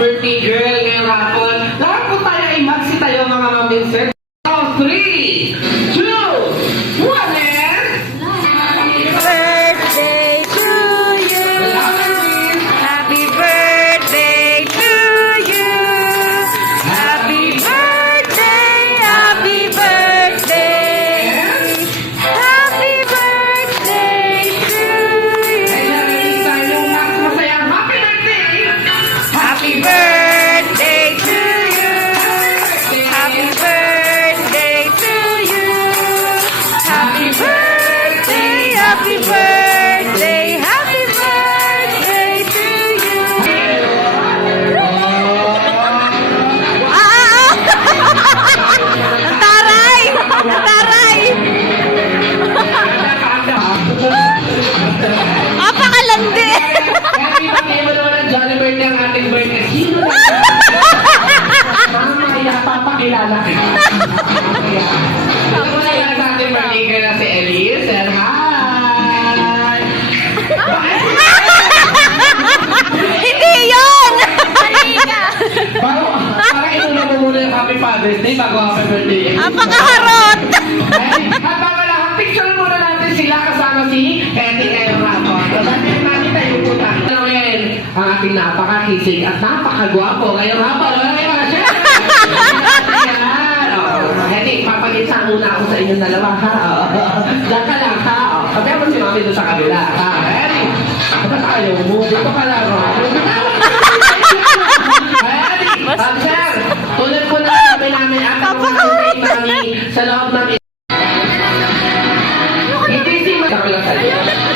birthday girl ngayong hapon. Lahat po tayo ay magsi tayo mga maminsan. So, 3, 2, 1, and... Birthday to you. Happy birthday to you. Happy birthday, happy birthday. Happy birthday to you. Masayang happy birthday! Happy birthday to you. Happy birthday to you. Happy birthday, happy birthday, happy birthday to you. Ang taray! Ang taray! Apakalandi! Happy birthday mo naman ang jolly birthday ang ating birthday. Sino na? Mamaya, papakilala kita. Ito na yung sa ating birthday girl na si Elise. And hi! Hindi yun! Parang inuna mo muna yung happy Father's Day bago happy birthday. Apakaharot! At bago lang, picture muna natin sila kasama si Eddie ngayong hapon. So, dati natin tayo pupunta. Ngayon, ang ating napakakisig at napakagwapo ngayong hapon. Wala kayo mga siya! Eddie, papagitsa muna ako sa inyong dalawa, ha? Diyan ka lang, ha? Sabihan mo si Mami doon sa kabila, ha? Eddie, baka tayo mo. Dito ka lang, ha? Eddie, sir, tulad po na kami namin at ako Mami sa loob ng hindi si Mami lang sa'yo.